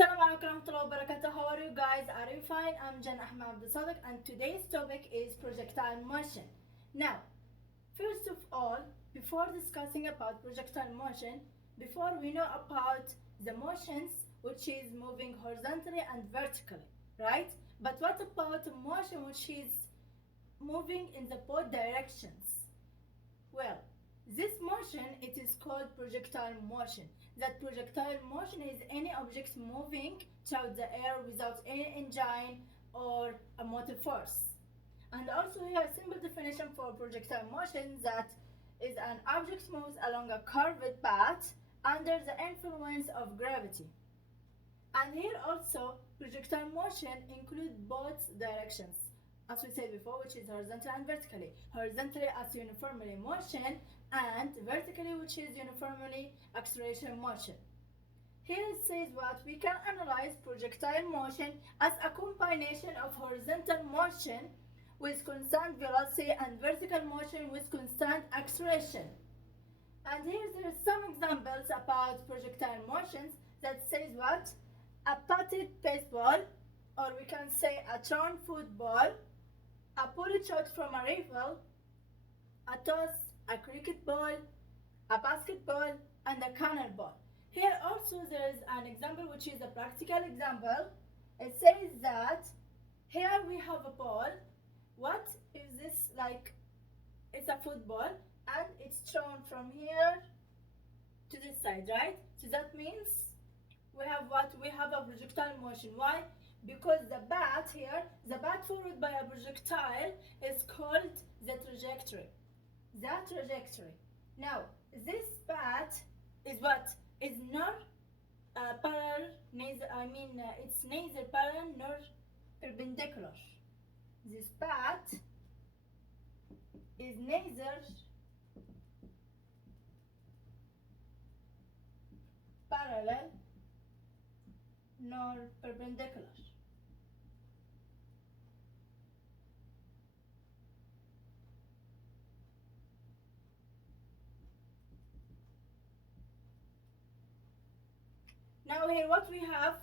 Assalamu alaikum warahmatullahi wabarakatuh. How are you guys? Are you fine? I'm Jan Ahmed Abdul Sadiq and today's topic is projectile motion. Now, first of all, before discussing about projectile motion, before we know about the motions which is moving horizontally and vertically, right? But what about motion which is moving in the both directions? Well, this motion it is called projectile motion. That projectile motion is any object moving through the air without any engine or a motor force. And also here a simple definition for projectile motion that is an object moves along a curved path under the influence of gravity. And here also projectile motion includes both directions, as we said before, which is horizontally and vertically. Horizontally as uniformly motion and vertically which is uniformly acceleration motion. Here it says what we can analyze projectile motion as a combination of horizontal motion with constant velocity and vertical motion with constant acceleration. And here there are some examples about projectile motions that says what? A patted baseball, or we can say a thrown football, a bullet shot from a rifle, a toss, a cricket ball, a basketball, and a cannonball. Here also there is an example which is a practical example. It says that here we have a ball. What is this like? It's a football and it's thrown from here to this side, right? So that means we have what? We have a projectile motion. Why? Because the bat here, the bat followed by a projectile is called the trajectory. The trajectory. Now, this bat is what? Is not parallel, it's neither parallel nor perpendicular. This bat is neither parallel nor perpendicular. Now here what we have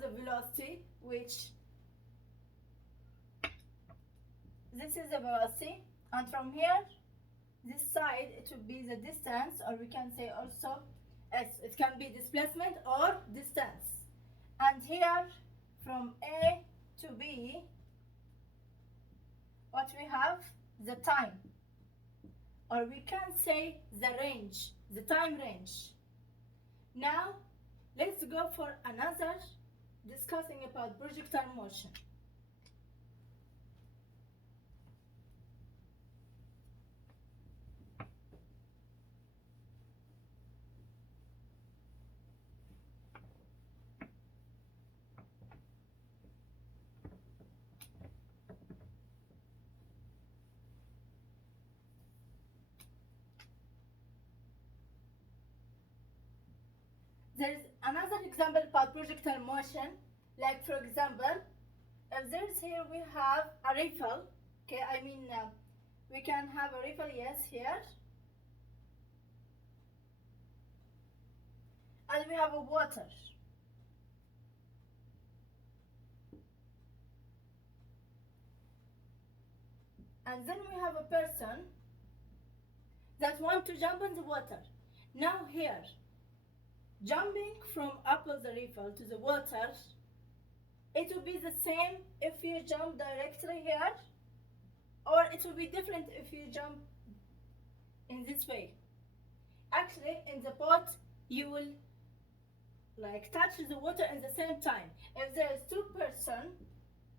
the velocity, which this is the velocity, and from here this side it will be the distance, or we can say also it can be displacement or distance. And here from A to B what we have? The time, or we can say the range, the time range. Now let's go for another discussing about projectile motion. There is another example about projectile motion, like for example, if there's here we have a rifle, okay, we can have a rifle, yes, here, and we have a water. And then we have a person that wants to jump in the water. Now here, jumping from above the rifle to the water, it will be the same if you jump directly here, or it will be different if you jump in this way. Actually, in the boat, you will like touch the water at the same time. If there's two persons,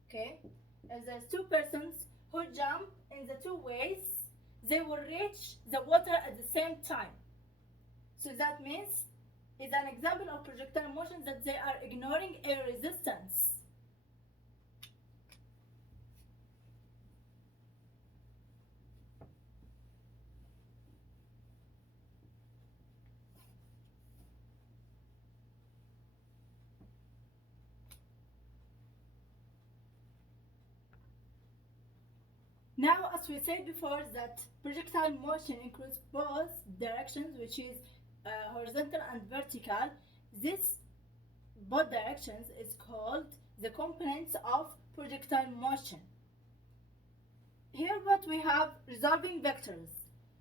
okay, if there's two persons who jump in the two ways, they will reach the water at the same time. So that means it's an example of projectile motion that they are ignoring air resistance. Now, as we said before, that projectile motion includes both directions, which is horizontal and vertical. This both directions is called the components of projectile motion. Here what we have, resolving vectors.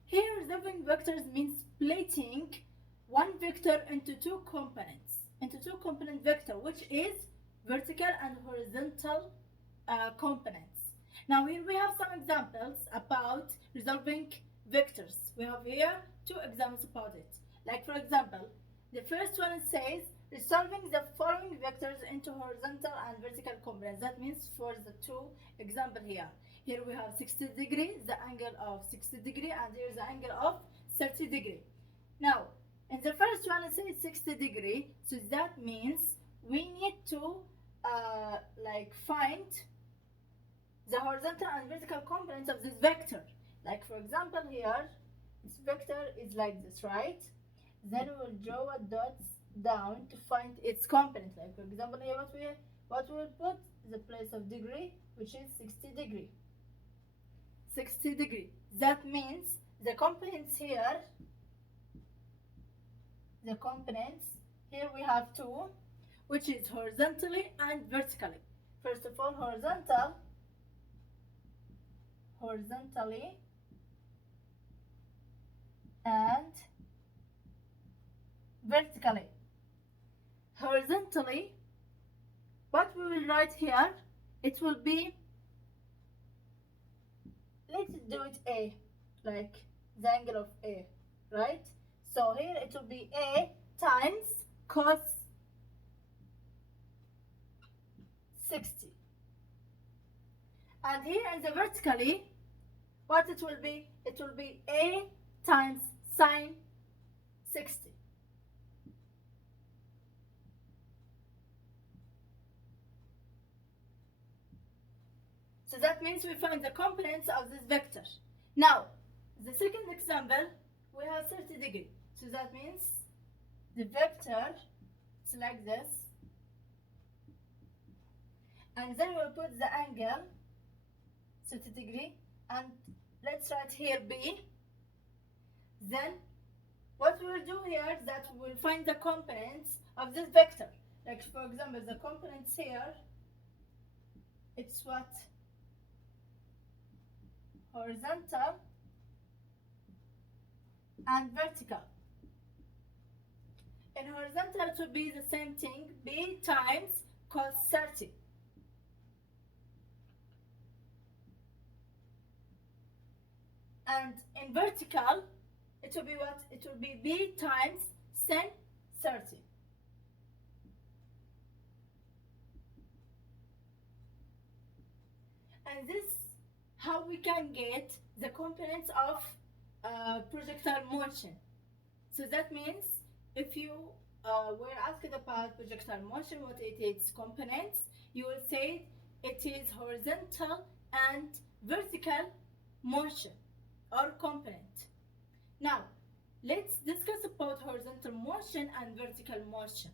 Here resolving vectors means splitting one vector into two component vector, which is vertical and horizontal components. Now here we have some examples about resolving vectors. We have here two examples about it. Like for example, the first one says resolving the following vectors into horizontal and vertical components. That means for the two example here. Here we have 60 degree, the angle of 60 degree, and here's the angle of 30 degree. Now, in the first one it says 60 degree, so that means we need to find the horizontal and vertical components of this vector. Like for example here, this vector is like this, right? Then we will draw a dot down to find its component. Like for example here, what we will put the place of degree, which is 60 degree. 60 degree. That means the components here, we have two, which is horizontally and vertically. First of all, horizontally and vertically. Horizontally, what we will write here, it will be, let's do it A, like the angle of A, right? So here it will be A times cos 60. And here in the vertically, what it will be? It will be A times sine 60. So that means we find the components of this vector. Now, the second example, we have 30 degree. So that means the vector is like this. And then we'll put the angle 30 degree, and let's write here B. Then what we will do here is that we will find the components of this vector. Like for example, the components here, it's what? Horizontal and vertical. In horizontal it will be the same thing, B times cos 30. And in vertical, it will be what? It will be B times sin 30. And this how we can get the components of projectile motion. So that means if you were asked about projectile motion, what it is components, you will say it is horizontal and vertical motion or component. Now, let's discuss about horizontal motion and vertical motion.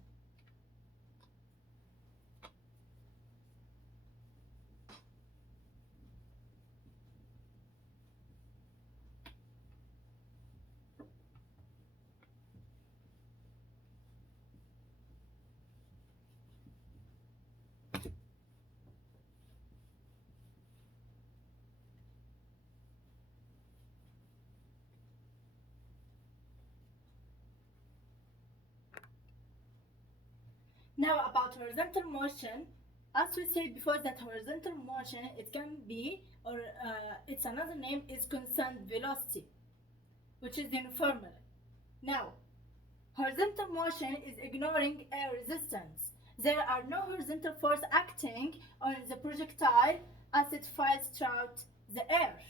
Now about horizontal motion, as we said before that horizontal motion, it can be, or its another name is constant velocity, which is uniformly. Now, horizontal motion is ignoring air resistance. There are no horizontal force acting on the projectile as it flies throughout the air.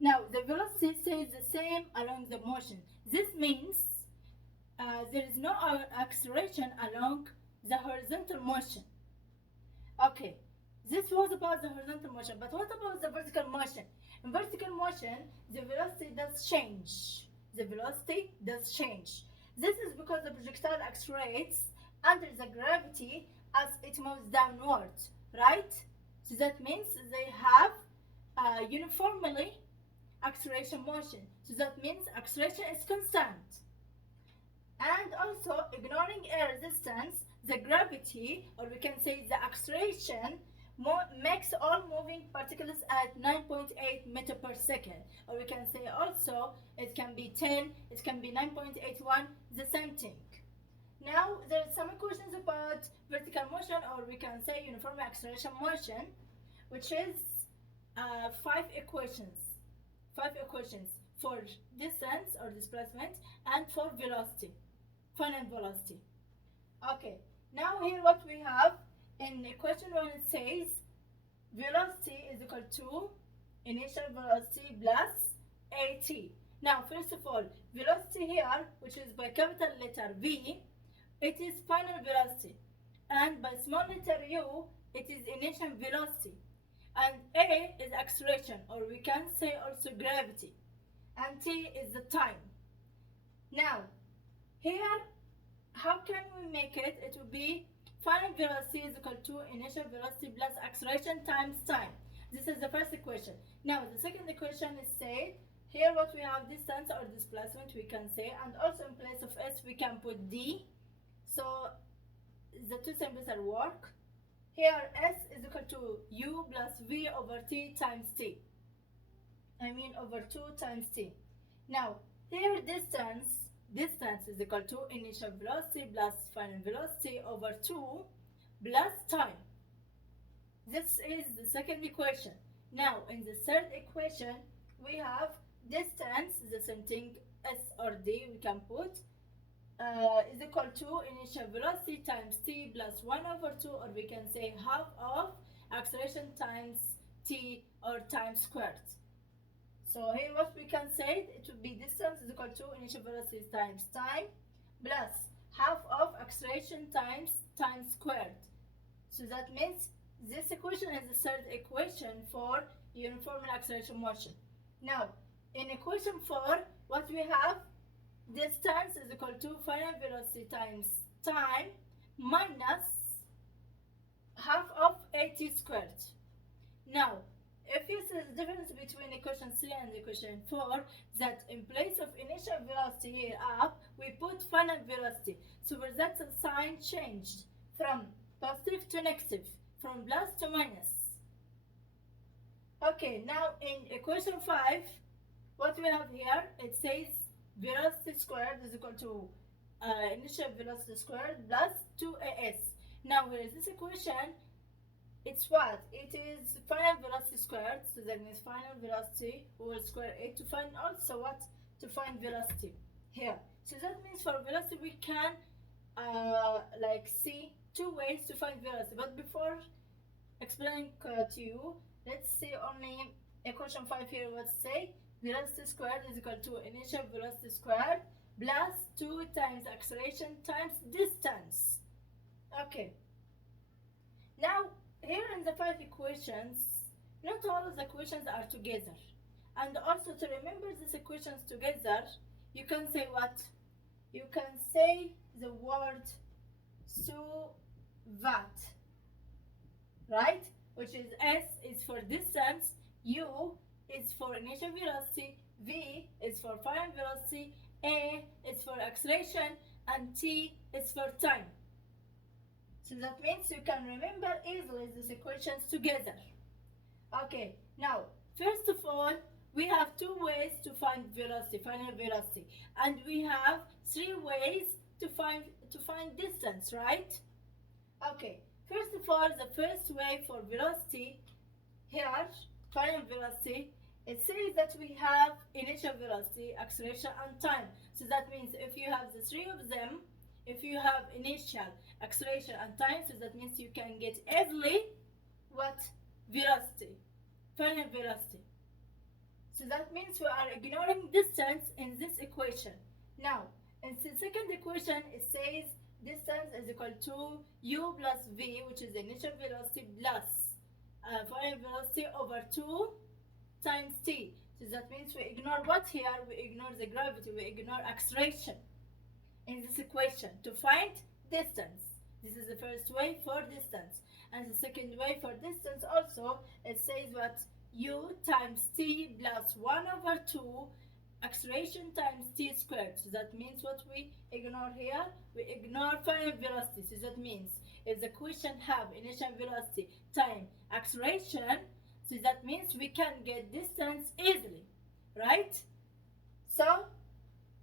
Now, the velocity stays the same along the motion. This means there is no acceleration along the horizontal motion. Okay, this was about the horizontal motion, but what about the vertical motion? In vertical motion, the velocity does change. This is because the projectile accelerates under the gravity as it moves downwards, right? So that means they have uniformly acceleration motion. So that means acceleration is constant. And also, ignoring air resistance, the gravity, or we can say the acceleration, makes all moving particles at 9.8 meter per second. Or we can say also it can be 10, it can be 9.81, the same thing. Now there are some questions about vertical motion, or we can say uniform acceleration motion, which is five equations. Five equations for distance or displacement and for velocity, final velocity. Okay, now here what we have in equation 1, it says velocity is equal to initial velocity plus at. Now first of all, velocity here, which is by capital letter V, it is final velocity, and by small letter u, it is initial velocity, and a is acceleration, or we can say also gravity, and t is the time. Now here, how can we make it? It will be final velocity is equal to initial velocity plus acceleration times time. This is the first equation. Now the second equation is said here what we have distance or displacement, we can say, and also in place of s we can put d. So the two symbols are work. Here s is equal to u plus v over t times t. I mean over 2 times t. Now here distance is equal to initial velocity plus final velocity over 2 plus time. This is the second equation. Now in the third equation we have distance, the same thing, s or d we can put, is equal to initial velocity times t plus 1 over 2, or we can say half of acceleration times t, or time squared. So here what we can say, it would be distance is equal to initial velocity times time plus half of acceleration times time squared. So that means this equation is the third equation for uniform acceleration motion. Now in equation 4, what we have, distance is equal to final velocity times time minus half of at squared. Now if you see the difference between equation 3 and equation 4, that in place of initial velocity here up, we put final velocity. So for that the sign changed from positive to negative, from plus to minus. Okay, now in equation 5, what we have here, it says velocity squared is equal to initial velocity squared plus 2as. Now here is this equation, it's what? It is final velocity squared, so that means final velocity, we will square it to find also what? To find velocity here. So that means for velocity we can like see two ways to find velocity. But before explaining to you, let's see only equation 5 here. What say? Velocity squared is equal to initial velocity squared plus 2 times acceleration times distance. Okay. Now here in the 5 equations, not all of the equations are together. And also to remember these equations together, you can say what? You can say the word SUVAT, right? Which is S is for distance, U is for initial velocity, V is for final velocity, A is for acceleration, and T is for time. So that means you can remember easily these equations together. Okay, now first of all, we have 2 ways to find velocity, final velocity, and we have 3 ways to find distance, right? Okay, first of all, the first way for velocity here, final velocity, it says that we have initial velocity, acceleration, and time. So that means if you have the 3 of them, if you have initial, acceleration, and time, so that means you can get easily what? Velocity, final velocity. So that means we are ignoring distance in this equation. Now in the second equation, it says distance is equal to u plus v, which is initial velocity, plus final velocity over 2 times t. So that means we ignore what here? We ignore the gravity, we ignore acceleration in this equation to find distance. This is the first way for distance. And the second way for distance also, it says what? U times t plus 1 over 2 acceleration times t squared. So that means what we ignore here? We ignore final velocity. So that means if the question have initial velocity time acceleration, so that means we can get distance easily, right? So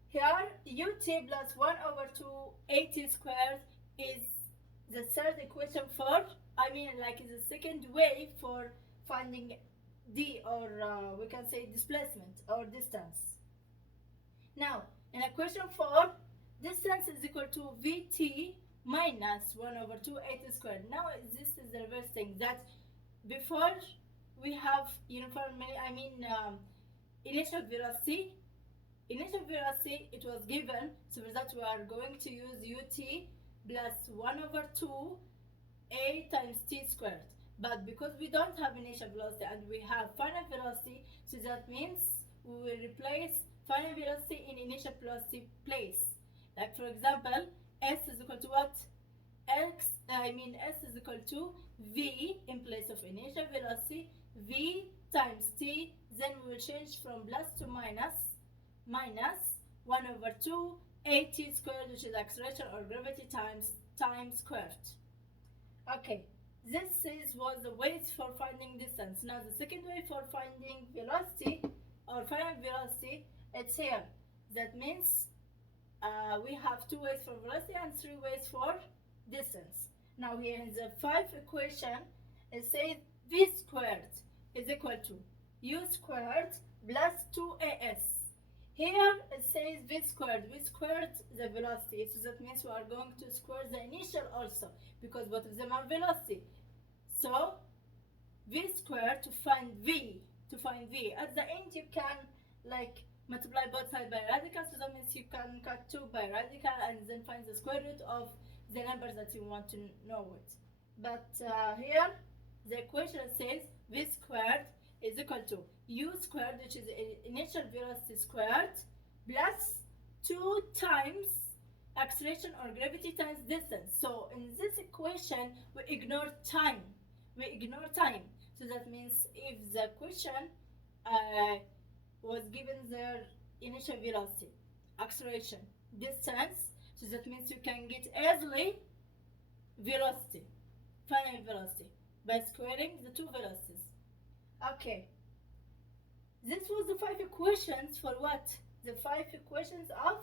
here ut plus 1 over 2 at squared is the third equation for, like is the second way for finding d, or we can say displacement or distance. Now, in equation 4, distance is equal to Vt minus 1 over 2 at squared. Now, this is the reverse thing, that before we have uniformly, initial velocity. Initial velocity, it was given, so for that we are going to use ut plus 1 over 2 a times t squared. But because we don't have initial velocity and we have final velocity, so that means we will replace final velocity in initial velocity place. Like for example, s is equal to what? S is equal to v in place of initial velocity, v times t, then we will change from plus to minus 1 over 2 at squared, which is acceleration or gravity times time squared. Okay, this was the ways for finding distance. Now the second way for finding velocity or final velocity, it's here. That means we have 2 ways for velocity and 3 ways for distance. Now here in the 5 equation, it says v squared is equal to u squared plus 2as. Here it says v squared the velocity, so that means we are going to square the initial also, because both of them are velocity. So v squared to find v. At the end you can like multiply both sides by radical, so that means you can cut 2 by radical and then find the square root of the number that you want to know it. But here the equation says v squared is equal to u squared, which is initial velocity squared, plus 2 times acceleration or gravity times distance. So in this equation we ignore time. So that means if the question was given their initial velocity, acceleration, distance, so that means you can get easily velocity, final velocity, by squaring the two velocities. Okay, this was the 5 equations for what? The 5 equations of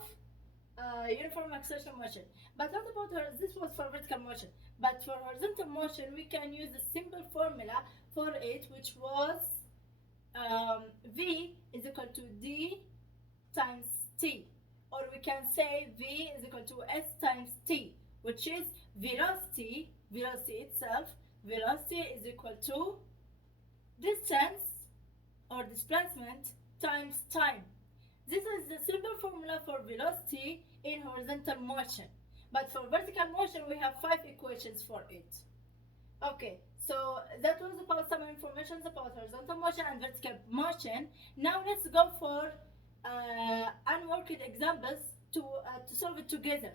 uniform acceleration motion. But what about this was for vertical motion. But for horizontal motion, we can use a simple formula for it, which was V is equal to D times T. Or we can say V is equal to S times T, which is velocity itself. Velocity is equal to distance or displacement times time. This is the simple formula for velocity in horizontal motion. But for vertical motion, we have 5 equations for it. Okay, so that was about some information about horizontal motion and vertical motion. Now let's go for unworked examples to solve it together.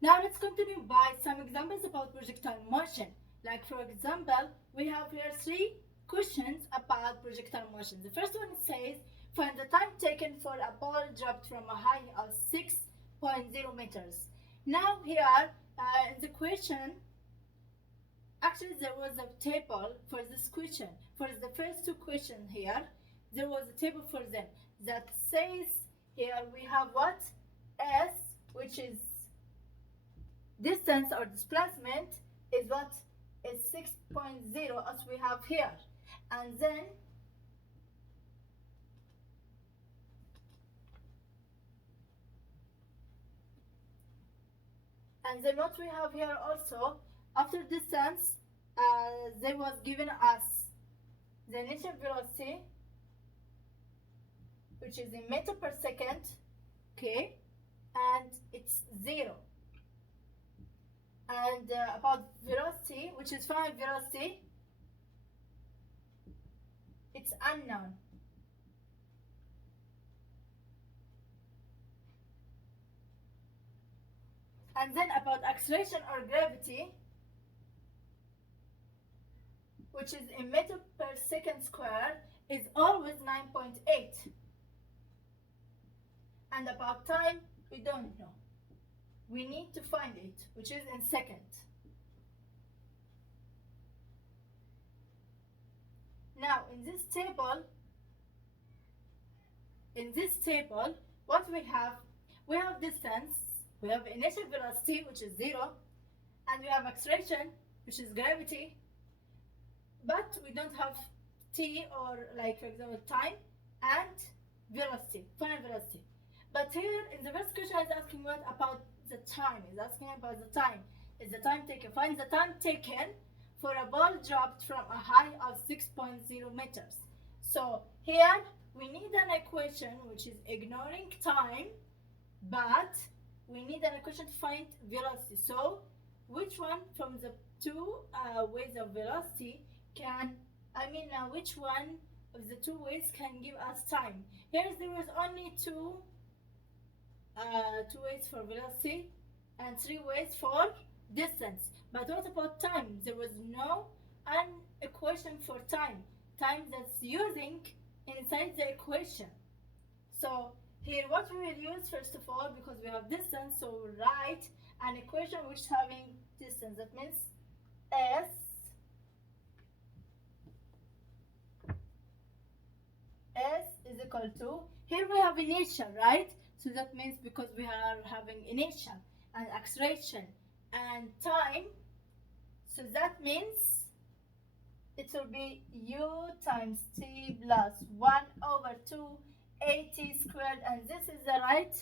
Now let's continue by some examples about projectile motion. Like for example, we have here 3 questions about projectile motion. The first one says, find the time taken for a ball dropped from a height of 6.0 meters. Now here in the question, actually there was a table for this question. For the first 2 questions here, there was a table for them that says here we have what? S, which is distance or displacement, is what? Is 6.0 as we have here. And then what we have here also, after distance, they was given us the initial velocity, which is in meter per second, okay, and it's 0. And about velocity, which is final velocity, it's unknown. And then about acceleration or gravity, which is in meter per second square, is always 9.8. And about time, we don't know. We need to find it, which is in seconds. Now, in this table, what we have distance, we have initial velocity, which is 0, and we have acceleration, which is gravity, but we don't have t, or like for example time, and velocity, final velocity. But here in the first question is asking what about the time. Is asking about the time. Is the time taken? Find the time taken for a ball dropped from a height of 6.0 meters. So here we need an equation which is ignoring time, but we need an equation to find velocity. So which one from the two ways of velocity which one of the two ways can give us time? Here there was only two ways for velocity and 3 ways for distance. But what about time? There was no an equation for time. Time that's using inside the equation. So here what we will use first of all, because we have distance, so we'll write an equation which is having distance. That means S is equal to, here we have initial, right? So that means because we are having initial and acceleration and time, so that means it will be u times t plus 1 over 2 at squared, and this is the right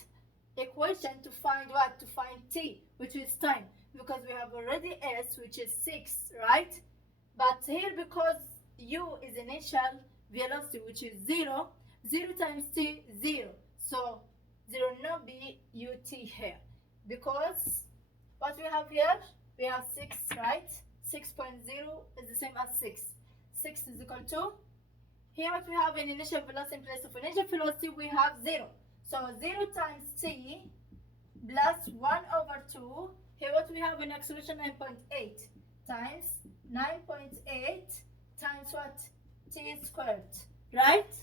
equation to find what? To find t, which is time, because we have already s, which is 6, right? But here, because u is initial velocity, which is 0, 0 times t, 0. So there will not be ut here, because what we have here, we have 6, right? 6.0 is the same as 6. 6 is equal to, here what we have in initial velocity, in place of initial velocity, we have 0. So 0 times t plus 1 over 2, here what we have in acceleration, 9.8 times 9.8 times what? T squared, right?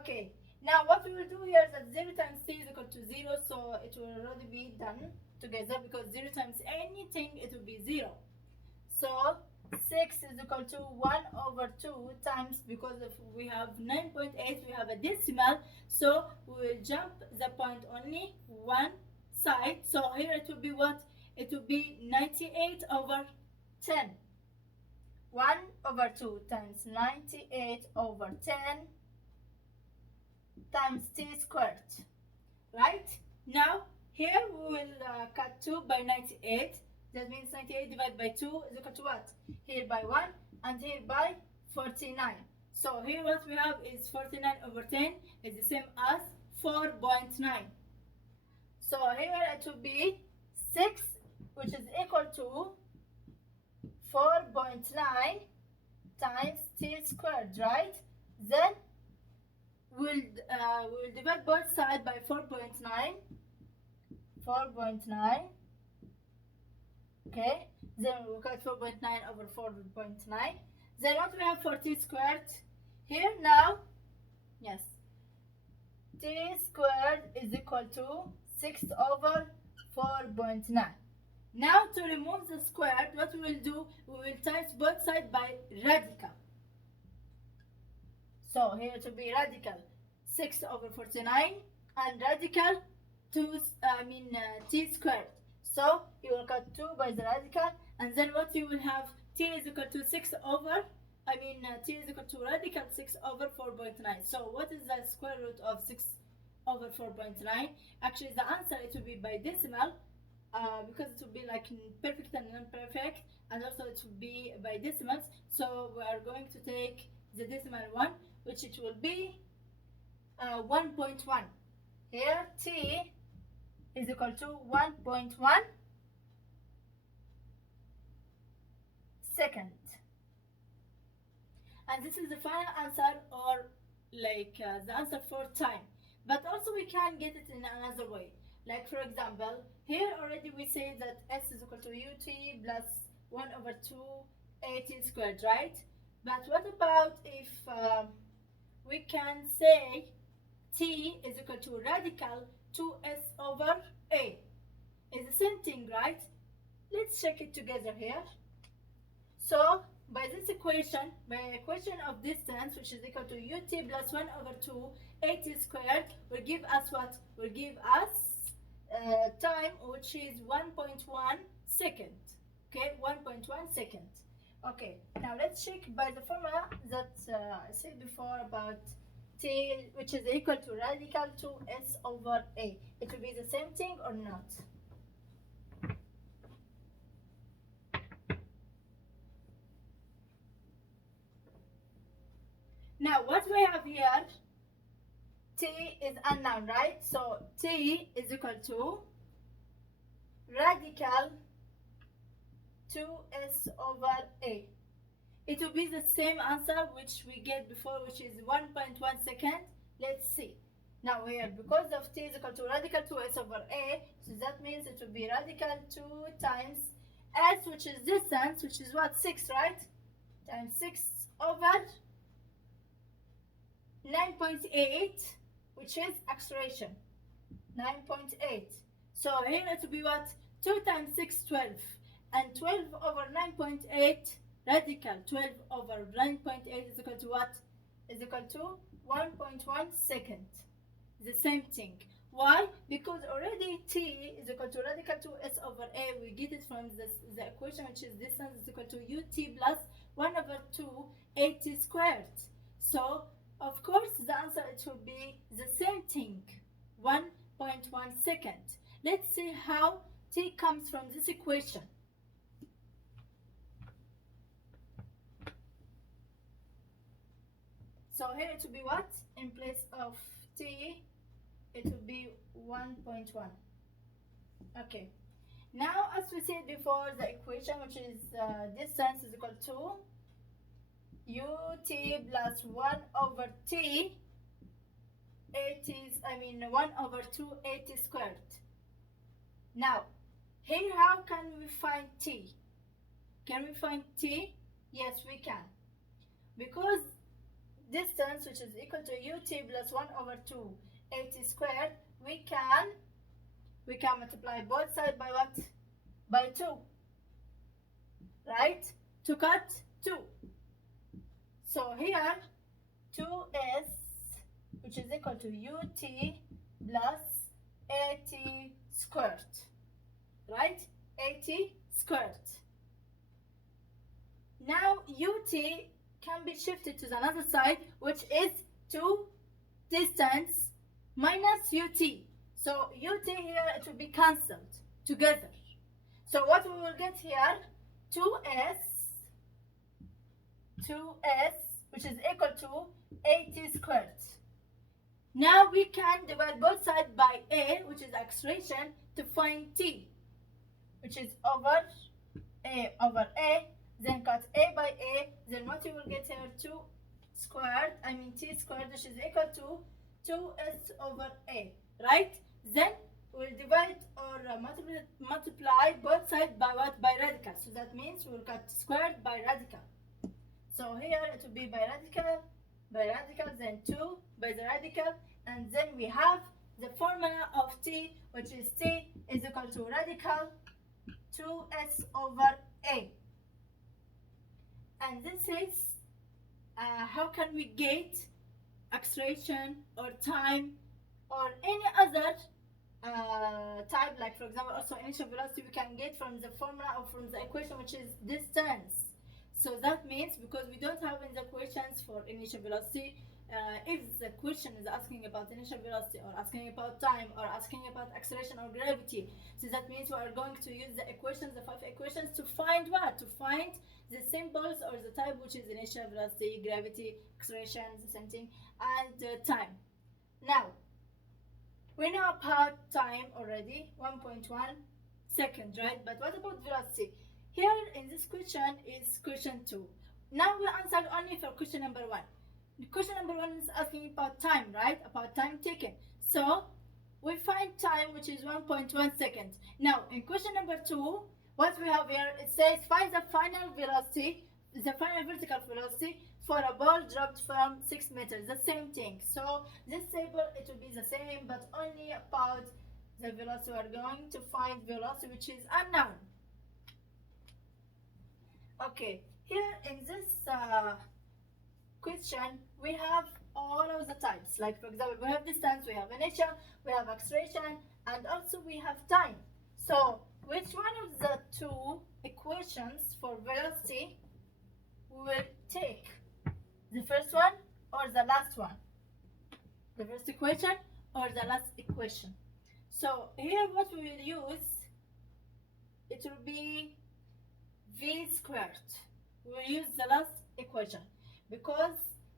Okay, now what we will do here is that 0 times t is equal to 0, so it will already be done together, because 0 times anything, it will be 0. So 6 is equal to 1 over 2 times, because if we have 9.8, we have a decimal, so we will jump the point only one side. So here it will be what? It will be 98 over 10. 1 over 2 times 98 over 10 times t squared, right? Now here we will cut 2 by 98. That means 98 divided by 2 is equal to what? Here by 1 and here by 49. So here what we have is 49 over 10 is the same as 4.9. So here it will be 6, which is equal to 4.9 times t squared, right? Then we'll divide both sides by 4.9. Okay, then we'll cut 4.9 over 4.9. Then what we have for t squared here now? Yes, t squared is equal to 6 over 4.9. Now to remove the squared, what we will do, we will times both sides by radical. So here to be radical 6 over 49 and radical t squared. So you will cut 2 by the radical, and then what you will have, t is equal to 6 over, t is equal to radical 6 over 4.9. So what is the square root of 6 over 4.9? Actually the answer, it will be by decimal, because it will be like perfect and non-perfect, and also it will be by decimals. So we are going to take the decimal one, which it will be 1.1. Here t is equal to 1.1 second. And this is the final answer, or like the answer for time. But also we can get it in another way. Like for example, here already we say that s is equal to ut plus 1 over 2 at squared, right? But what about if we can say t is equal to radical 2s over a? It's the same thing, right? Let's check it together here. So by this equation, by equation of distance, which is equal to ut plus 1 over 2 at squared, will give us what? Will give us time, which is 1.1 second. Okay, 1.1 second. Okay, now let's check by the formula that I said before about t, which is equal to radical 2s over a. It will be the same thing or not? Now what we have here, t is unknown, right? So t is equal to radical 2s over a. It will be the same answer which we get before, which is 1.1 second. Let's see. Now here, because of t is equal to radical 2s over a, so that means it will be radical 2 times s, which is distance, which is what? 6, right? Times 6 over 9.8, which is acceleration. 9.8. So here it will be what? 2 times 6, 12. And 12 over 9.8, radical 12 over 9.8 is equal to what? Is equal to 1.1 second. The same thing. Why? Because already t is equal to radical 2s over a. We get it from the equation, which is distance is equal to ut plus 1 over 2 at squared. So of course the answer, it will be the same thing, 1.1 second. Let's see how t comes from this equation. So here it will be what? In place of t, it will be 1.1. Okay. Now, as we said before, the equation, which is distance is equal to ut plus 1 over t, 1 over 2 at squared. Now, here how can we find t? Can we find t? Yes, we can. Because distance, which is equal to ut plus 1 over 2 at squared, we can multiply both sides by what? By 2, right? To cut 2. So here 2s, which is equal to ut plus at squared, right? At squared. Now ut can be shifted to the other side, which is 2 distance minus ut. So ut here, it will be cancelled together. So what we will get here, 2s, which is equal to 80 squared. Now we can divide both sides by a, which is acceleration, to find t, which is over a, then cut a by a, then what you will get here, 2 squared, t squared, which is equal to 2s over a, right? Then we'll divide or multiply both sides by what? By radical. So that means we'll cut squared by radical. So here it will be by radical, then 2 by the radical, and then we have the formula of t, which is t is equal to radical 2s over a. And this is how can we get acceleration or time or any other type, like for example also initial velocity, we can get from the formula or from the equation, which is distance. So that means, because we don't have in the equations for initial velocity, if the question is asking about initial velocity or asking about time or asking about acceleration or gravity, so that means we are going to use the equations, the 5 equations, to find what? To find the symbols or the type, which is initial velocity, gravity, acceleration, the same thing, and time. Now, we know about time already, 1.1 seconds, right? But what about velocity? Here in this question is question 2. Now we answered only for question number 1. Question number 1 is asking about time, right? About time taken. So we find time, which is 1.1 seconds. Now in question number 2, what we have here, it says find the final velocity, the final vertical velocity for a ball dropped from 6 meters. The same thing. So this table, it will be the same, but only about the velocity. We are going to find velocity, which is unknown. Okay, here in this question, we have all of the types. Like for example, we have distance, we have inertia, we have acceleration, and also we have time. So which one of the 2 equations for velocity we will take? The first one or the last one? The first equation or the last equation? So here what we will use, it will be v squared. We will use the last equation because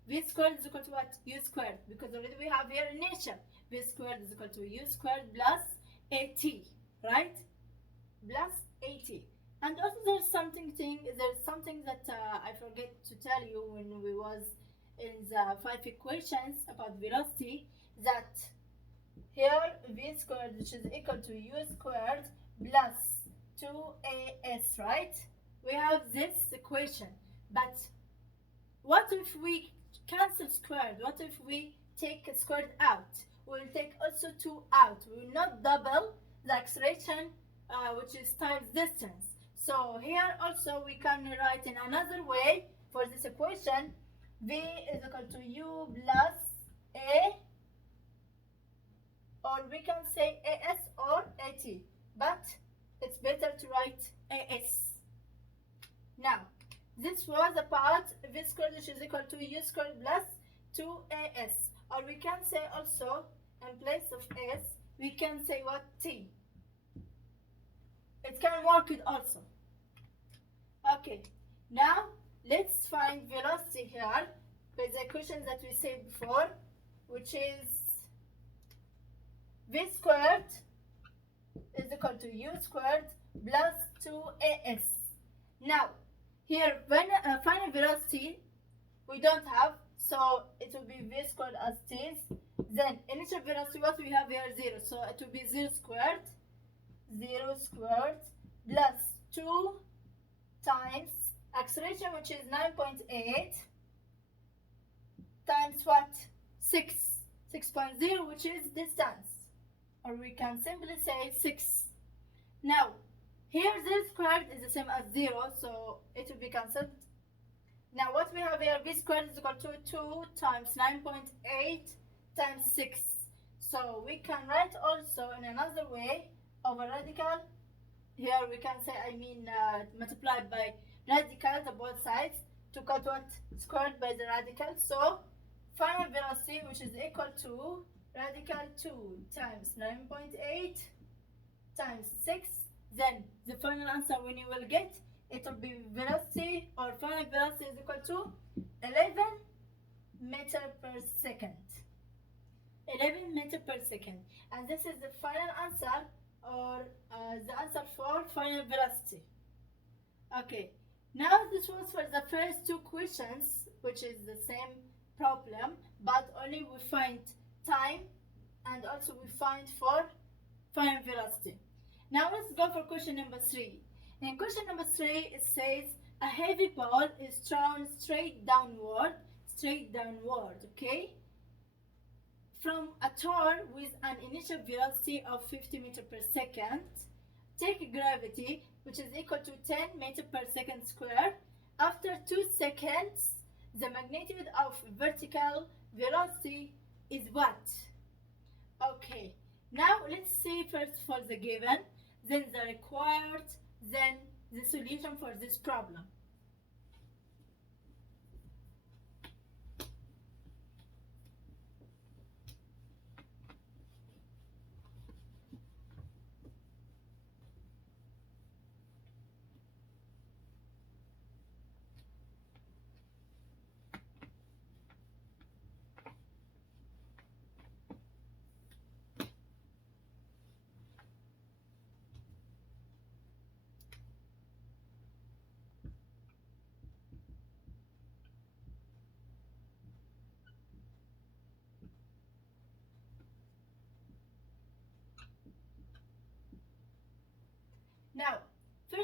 v squared is equal to what? U squared, because already we have here inertia. V squared is equal to U squared plus AT, right? Plus AT. And also there's something that I forget to tell you when we was in the 5 equations about velocity, that here v squared, which is equal to U squared plus 2AS, right? We have this equation, but what if we cancel squared? What if we take squared out? We will take also 2 out. We will not double the acceleration, which is times distance. So here also we can write in another way for this equation, v is equal to u plus a, or we can say as or at, but it's better to write as. Now, this was about v squared, which is equal to u squared plus 2as. Or we can say also, in place of s, we can say what? T. It can work it also. Okay, now let's find velocity here with the equation that we said before, which is v squared is equal to u squared plus 2as. Now, here, when final velocity we don't have, so it will be v squared as it is. Then initial velocity, what we have here, 0. So it will be 0 squared plus 2 times acceleration, which is 9.8, times what? 6.0, which is distance. Or we can simply say 6. Now, here 0 squared is the same as 0, so it will be cancelled. Now what we have here, v squared is equal to 2 times 9.8 times 6. So we can write also in another way over radical. Here we can say, multiplied by radical to both sides to cut what? Squared by the radical. So final velocity, which is equal to radical 2 times 9.8 times 6. Then the final answer when you will get, it will be velocity, or final velocity is equal to 11 meter per second. 11 meter per second. And this is the final answer, or the answer for final velocity. Okay, now this was for the first 2 questions, which is the same problem, but only we find time and also we find for final velocity. Now let's go for question number 3. In question number 3, it says a heavy ball is thrown straight downward, okay, from a tower with an initial velocity of 50 meters per second. Take gravity, which is equal to 10 meters per second square. After 2 seconds, the magnitude of vertical velocity is what? Okay, now let's see first for the given, then the required, then the solution for this problem.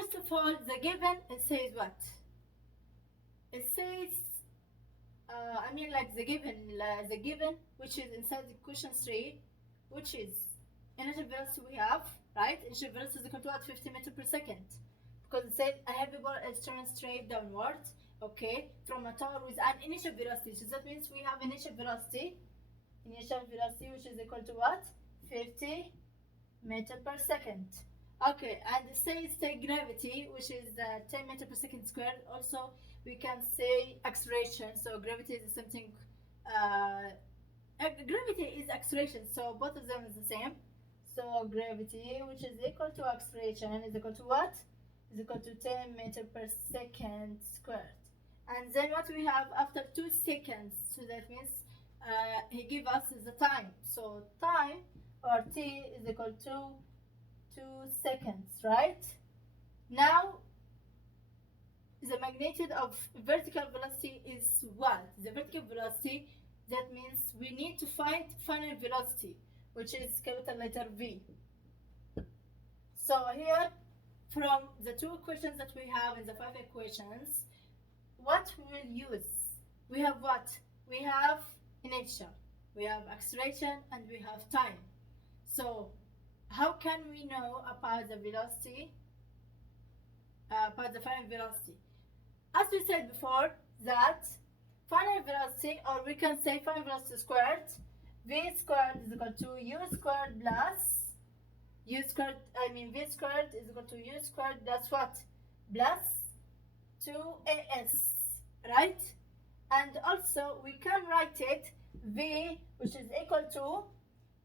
first of all, the given, it says what? It says, like the given, which is inside the question 3, which is initial velocity we have, right? Initial velocity is equal to what? 50 meters per second. Because it said a heavy ball is turned straight downwards, okay, from a tower with an initial velocity. So that means we have initial velocity, which is equal to what? 50 meters per second. Okay, and it says take gravity, which is 10 meters per second squared. Also, we can say acceleration. So gravity is something. Gravity is acceleration. So both of them is the same. So gravity, which is equal to acceleration, is equal to what? Is equal to 10 meters per second squared. And then what we have after 2 seconds. So that means he give us the time. So time, or t, is equal to 2 seconds, right? Now, the magnitude of vertical velocity is what? The vertical velocity, that means we need to find final velocity, which is capital letter V. So here, from the 2 equations that we have in the 5 equations, what we will use? We have what? We have inertia, we have acceleration, and we have time. So how can we know about the velocity, about the final velocity? As we said before, that final velocity, or we can say final velocity squared, v squared is equal to u squared plus v squared is equal to u squared plus what? Plus 2as, right? And also we can write it v, which is equal to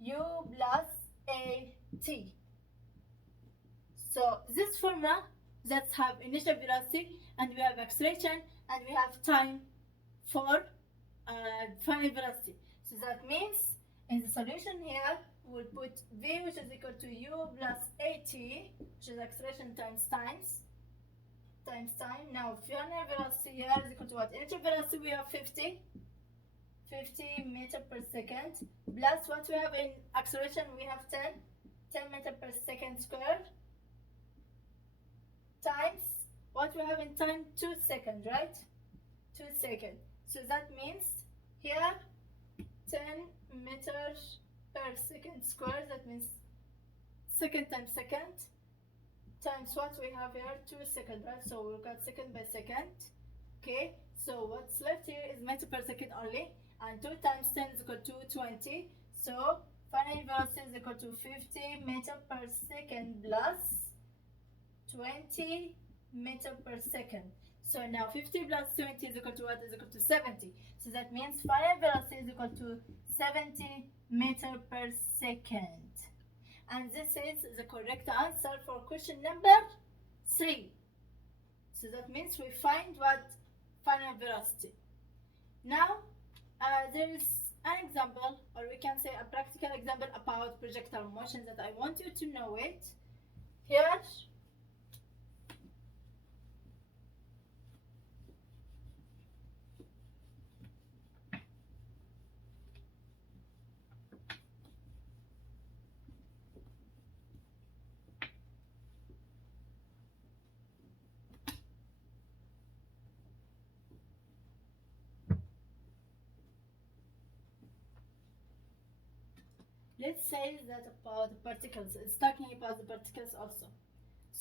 u plus at. So this formula that have initial velocity, and we have acceleration, and we have time for final velocity. So that means in the solution here we'll put v, which is equal to u plus at, which is acceleration times time. Now final velocity here is equal to what? Initial velocity we have 50 meters per second, plus what we have in acceleration, we have 10 meters per second squared, times what we have in time, 2 seconds, right? 2 seconds. So that means here 10 meters per second squared, that means second times second, times what we have here, 2 seconds, right? So we'll cut second by second. Okay, so what's left here is meter per second only, and 2 times 10 is equal to 20. So final velocity is equal to 50 meters per second plus 20 meters per second. So now 50 plus 20 is equal to what? Is equal to 70. So that means final velocity is equal to 70 meters per second. And this is the correct answer for question number 3. So that means we find what? Final velocity. Now there is an example, or we can say a practical example about projectile motion that I want you to know it. Here let's say that about the particles, it's talking about the particles also.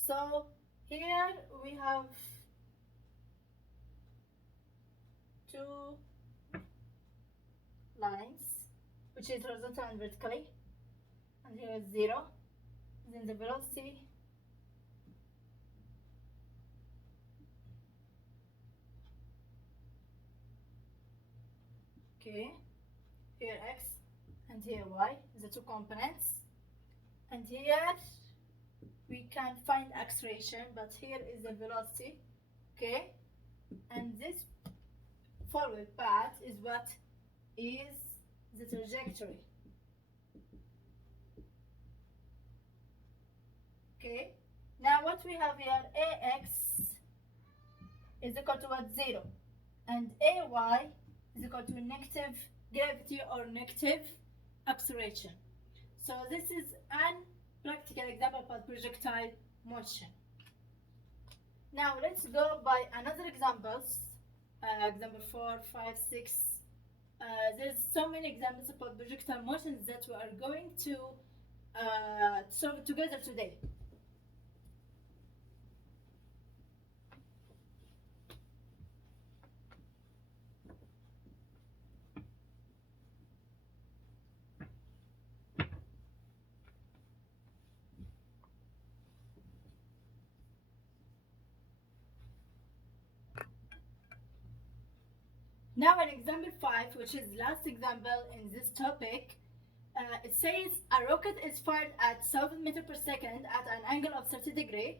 So here we have 2 lines, which is horizontal and vertically, and here is 0, then the velocity, okay, here x and here y, the 2 components, and here we can find acceleration, but here is the velocity, okay, and this forward path is what is the trajectory, okay. Now what we have here, ax is equal to what? 0, and ay is equal to negative gravity or negative acceleration. So this is an practical example about projectile motion. Now let's go by another examples. Example 4, 5, 6. There's so many examples about projectile motions that we are going to solve together today. Now in example 5, which is last example in this topic, it says a rocket is fired at 1000 meters per second at an angle of 30 degrees,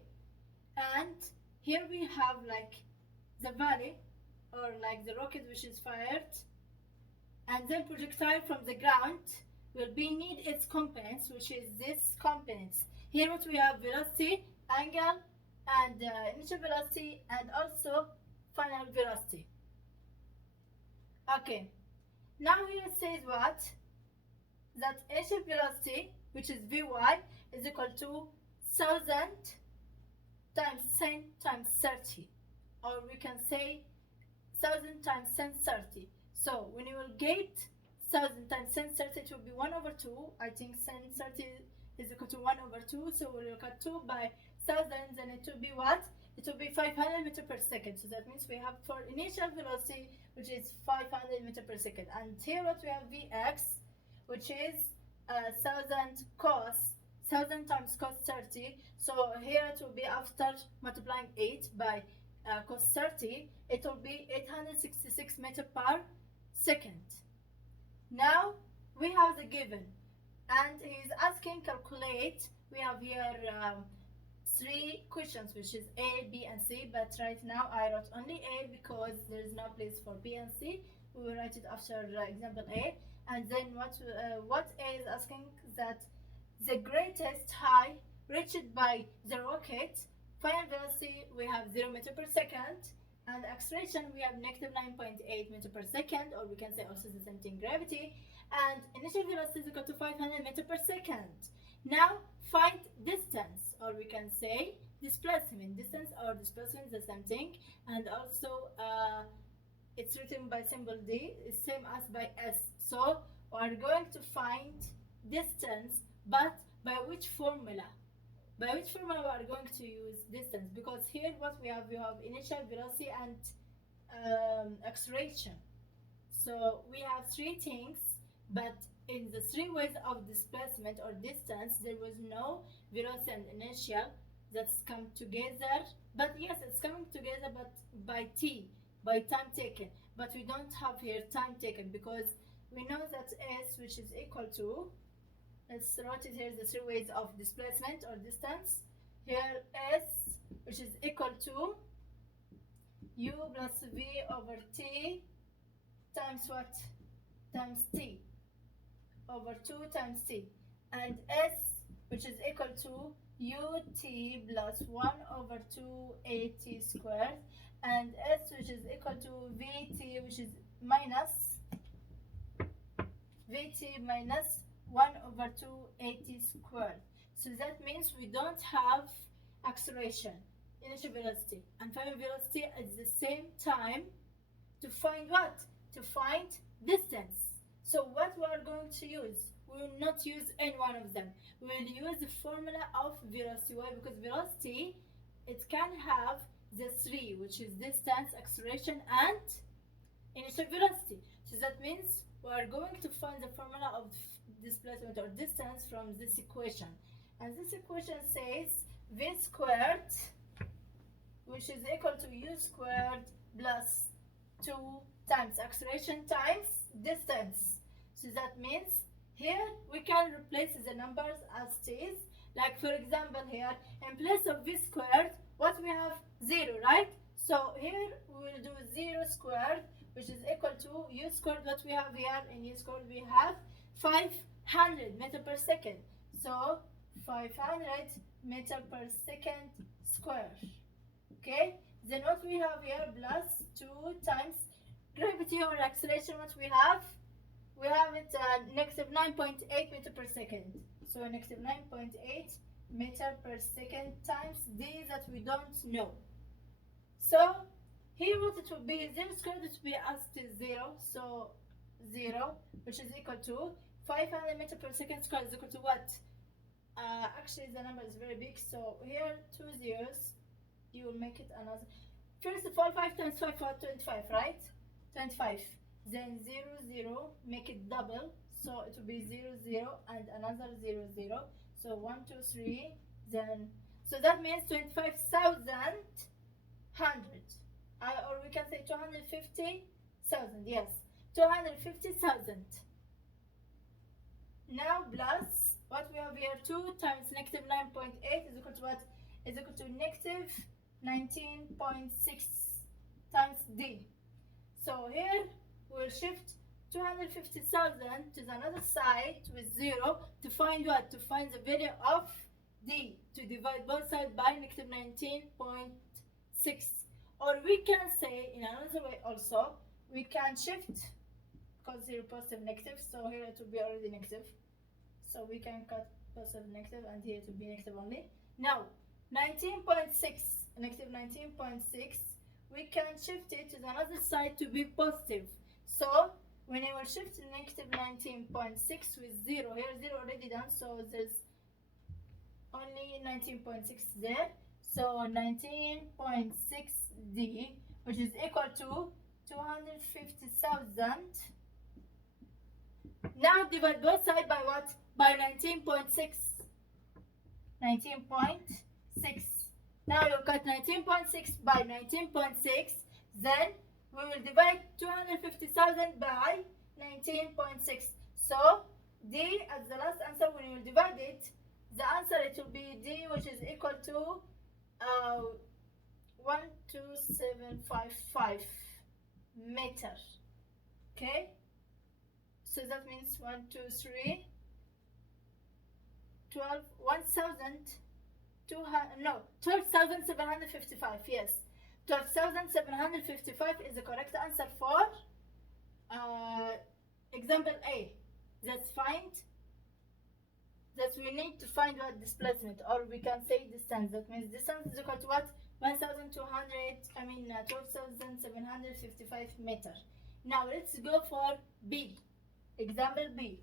and here we have like the valley or like the rocket which is fired, and then projectile from the ground will be need its components, which is this components. Here what we have velocity, angle, and initial velocity, and also final velocity. Okay, now here it says what? That initial velocity, which is Vy, is equal to 1000 times 10 times 30, or we can say 1000 times 10 30. So when you will get 1000 times 10 30, it will be 1 over 2. I think 10 30 is equal to 1 over 2. So we'll look at 2 by 1000, then it will be what? It will be 500 meters per second. So that means we have for initial velocity, which is 500 meters per second. And here what we have Vx, which is 1000 cos, 1000 times cos 30. So here it will be after multiplying 8 by cos 30, it will be 866 meters per second. Now we have the given, and he is asking calculate. We have here 3 questions, which is A, B, and C, but right now I wrote only A because there is no place for B and C. We will write it after example A. And then what A is asking, that the greatest height reached by the rocket, final velocity we have 0 meters per second, and acceleration we have negative 9.8 meters per second, or we can say also the same thing, gravity, and initial velocity is equal to 500 meters per second. Now find distance, or we can say displacement. Distance or displacement is the same thing, and also it's written by symbol D, it's same as by S. So we are going to find distance, but by which formula? By which formula we are going to use distance? Because here what we have initial velocity and acceleration. So we have 3 things, but in the 3 ways of displacement or distance, there was no velocity and initial that's come together. But yes, it's coming together, but by t, by time taken. But we don't have here time taken, because we know that S, which is equal to, let's write it here, the 3 ways of displacement or distance. Here S, which is equal to U plus V over T times what? Times T over 2 times T. And S, which is equal to ut plus 1 over 2 at squared, and S, which is equal to vt, which is minus vt minus 1 over 2 at squared. So that means we don't have acceleration, initial velocity, and final velocity at the same time. To find what? To find distance. So what we are going to use? We will not use any one of them. We will use the formula of velocity. Why? Because velocity, it can have the 3, which is distance, acceleration, and initial velocity. So that means we are going to find the formula of displacement or distance from this equation. And this equation says v squared, which is equal to u squared plus 2 times acceleration times distance. So that means here we can replace the numbers as it is. Like for example here, in place of v squared, what we have? 0, right? So here we will do 0 squared, which is equal to u squared. What we have here in u squared, we have 500 meters per second. So 500 meters per second square. Okay, then what we have here, plus 2 times gravity or acceleration. What we have? We have it negative 9.8 meters per second. So negative 9.8 meters per second times d that we don't know. So here what it will be, 0 squared it will be as to 0, so 0, which is equal to 500 meters per second squared is equal to what? Actually the number is very big, so here 2 zeros, you will make it another. First of all, 5 times 5 for 25, right? 25. Then 0, 0, make it double, so it will be 0, 0, and another 0, 0. So 1, 2, 3, then, so that means 25,000 100. Or we can say 250,000, yes. 250,000. Now plus, what we have here, 2 times negative 9.8 is equal to what? Is equal to negative 19.6 times d. So here we'll shift 250,000 to the other side with 0 to find what? To find the value of d, to divide both sides by negative 19.6. Or we can say in another way also, we can shift, because here positive negative, so here it will be already negative. So we can cut positive negative and here it will be negative only. Now 19.6, negative 19.6, we can shift it to the other side to be positive. So when I will shift to negative 19.6 with 0, here 0 already done, so there's only 19.6 there. So 19.6d, which is equal to 250,000. Now divide both sides by what? By 19.6. 19.6. Now you cut 19.6 by 19.6. Then we will divide 250,000 by 19.6. So d as the last answer, when you will divide it, the answer it will be d, which is equal to 12755 meter. Okay, so that means 1, 2, 3, 12, 12,755. Yes, 12,755 is the correct answer for example A. That's fine. That we need to find what displacement, or we can say distance. That means distance is equal to what? 12,755 meter. Now let's go for B. Example B.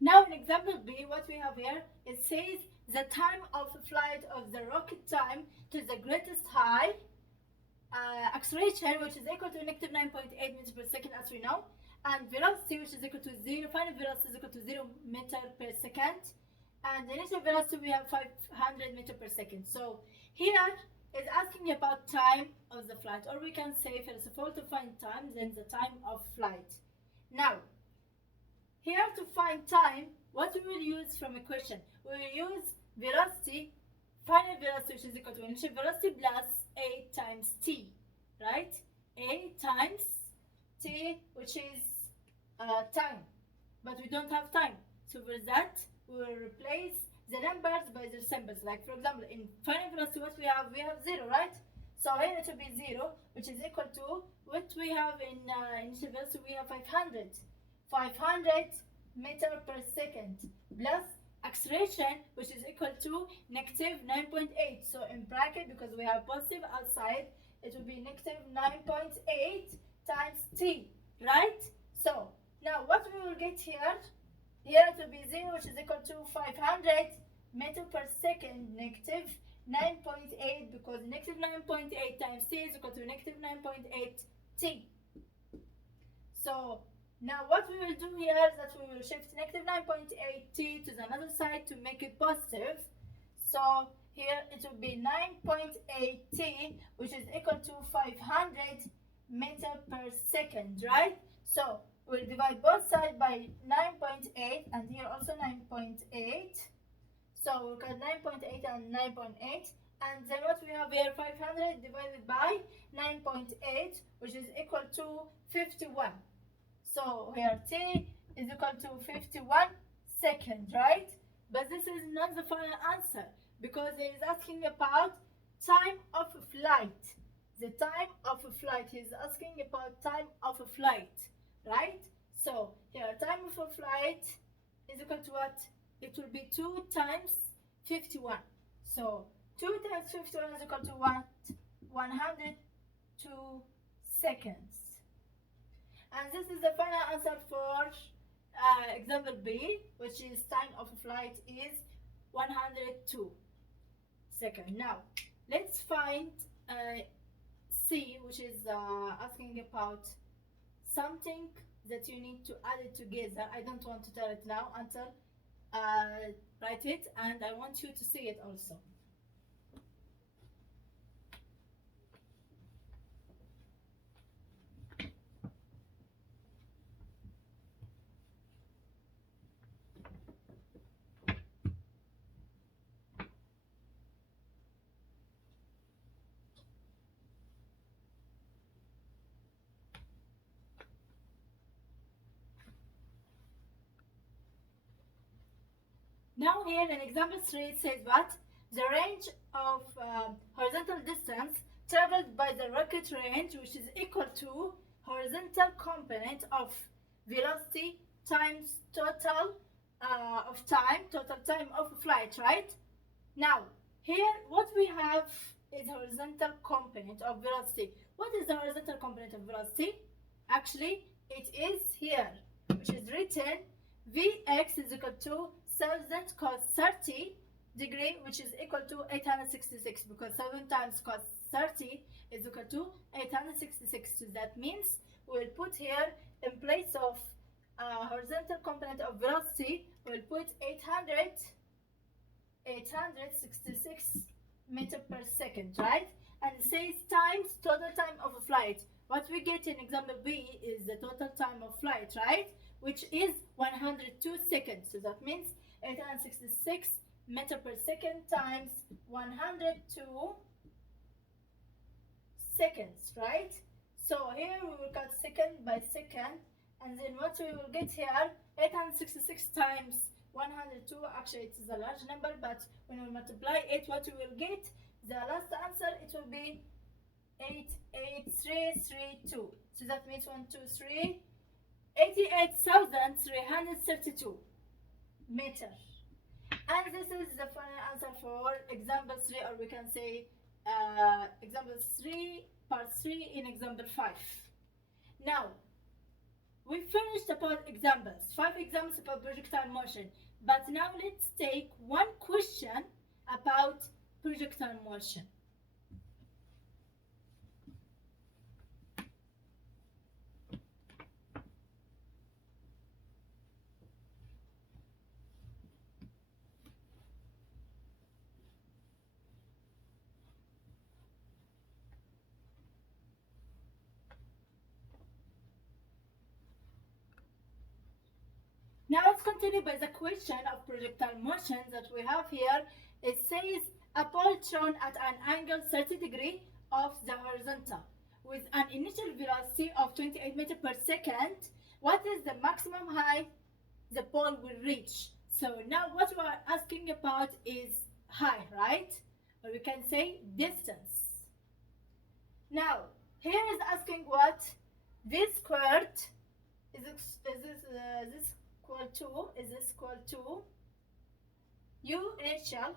Now in example B, what we have here, it says the time of flight of the rocket time to the greatest high acceleration, which is equal to negative 9.8 meters per second, as we know, and velocity, which is equal to 0, final velocity is equal to 0 meter per second, and the initial velocity we have 500 meter per second. So here is asking about time of the flight, or we can say first of all to find time, then the time of flight. Now here to find time, what we will use from equation? We will use velocity, final velocity, which is equal to initial velocity plus a times t, right? A times t, which is time, but we don't have time. So for that, we will replace the numbers by their symbols. Like for example, in final velocity, what we have 0, right? So here it will be 0, which is equal to what we have in initial velocity. We have 500 meter per second plus acceleration, which is equal to negative 9.8. So in bracket, because we have positive outside, it will be negative 9.8 times t, right? So now what we will get here, it will be 0, which is equal to 500 meter per second negative 9.8, because negative 9.8 times t is equal to negative 9.8 t. So now what we will do here is that we will shift negative 9.8 t to the other side to make it positive. So here it will be 9.8 t, which is equal to 500 meter per second, right? So we'll divide both sides by 9.8 and here also 9.8. So we'll cut 9.8 and 9.8, And then what we have here, 500 divided by 9.8, which is equal to 51. So here t is equal to 51 seconds, right? But this is not the final answer because it is asking about time of flight. The time of flight. He's asking about time of flight, right? So here, time of flight is equal to what? It will be 2 times 51. So 2 times 51 is equal to what? 102 seconds. And this is the final answer for example B, which is time of flight is 102 seconds. Now, let's find C, which is asking about something that you need to add it together. I don't want to tell it now until write it, and I want you to see it also. Now here in example 3 it says what? The range of horizontal distance traveled by the rocket range, which is equal to horizontal component of velocity times total total time of flight, right? Now here what we have is horizontal component of velocity. What is the horizontal component of velocity? Actually it is here, which is written Vx is equal to 1000 cos 30 degree, which is equal to 866, because 7 times cos 30 is equal to 866. So that means we'll put here, in place of horizontal component of velocity, we'll put 866 meter per second, right? And it says times total time of flight. What we get in example B is the total time of flight, right? Which is 102 seconds. So that means 866 meter per second times 102 seconds, right? So here we will cut second by second, and then what we will get here, 866 times 102, actually it is a large number, but when we multiply it, what we will get, the last answer, it will be 88332. So that means 1, 2, 3, 88,332 meters. And this is the final answer for example 3, or we can say example 3, part 3 in example 5. Now, we finished about examples, 5 examples about projectile motion. But now let's take one question about projectile motion. Now let's continue by the question of projectile motion that we have here. It says a ball thrown at an angle 30 degrees of the horizontal with an initial velocity of 28 meters per second. What is the maximum height the ball will reach? So now what we are asking about is height, right? Or we can say distance. Now here is asking what? This squared is this equal to, is this equal to u initial,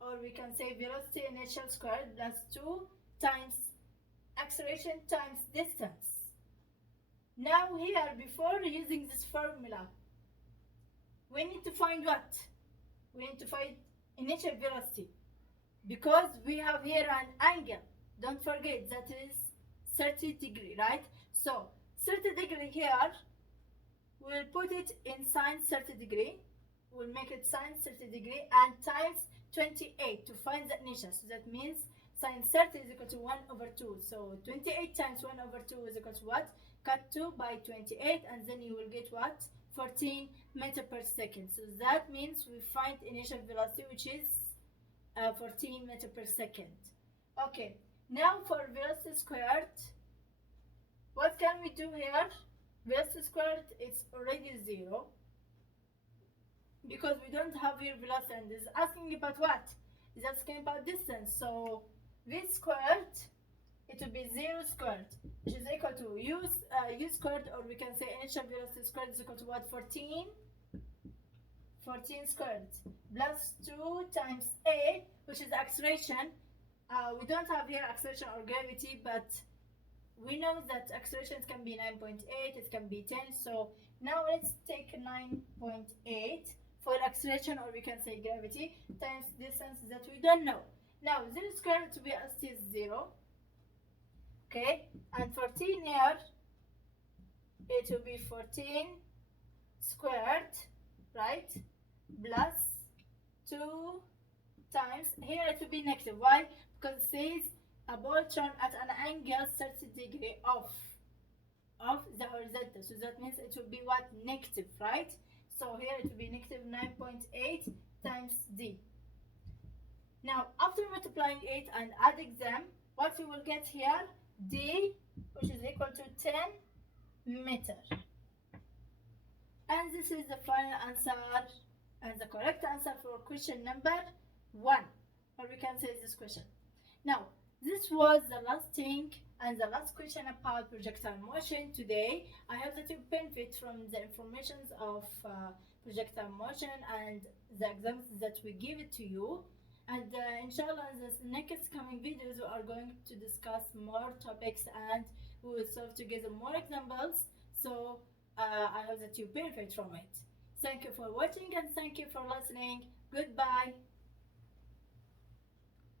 or we can say velocity initial squared plus 2 times acceleration times distance. Now here, before using this formula, we need to find what? We need to find initial velocity, because we have here an angle. Don't forget that is 30 degree, right? So 30 degree here, we'll put it in sine 30 degree. We'll make it sine 30 degree and times 28 to find the initial. So that means sine 30 is equal to 1 over 2. So 28 times 1 over 2 is equal to what? Cut 2 by 28, and then you will get what? 14 meters per second. So that means we find initial velocity, which is 14 meter per second. Okay, now for velocity squared, what can we do here? Velocity squared is already 0 because we don't have here velocity, and is asking about what? It's asking about distance. So v squared, it will be 0 squared, which is equal to u squared, or we can say initial velocity squared is equal to what? 14 squared plus 2 times a, which is acceleration. We don't have here acceleration or gravity, but we know that accelerations can be 9.8, it can be 10. So now let's take 9.8 for acceleration, or we can say gravity, times distance that we don't know. Now 0 squared to be as is 0. Okay, and 14 here, it will be 14 squared, right? Plus 2 times, here it will be negative. Why? Because it says a ball thrown at an angle 30 degree of the horizontal. So that means it will be what? Negative, right? So here it will be negative 9.8 times d. Now, after multiplying 8 and adding them, what you will get here? D, which is equal to 10 meter. And this is the final answer, and the correct answer for question number 1, or we can say this question. Now, this was the last thing and the last question about projectile motion today. I hope that you benefit from the information of projectile motion and the examples that we give it to you. And inshallah, in the next coming videos, we are going to discuss more topics and we will solve together more examples. So I hope that you benefit from it. Thank you for watching and thank you for listening. Goodbye.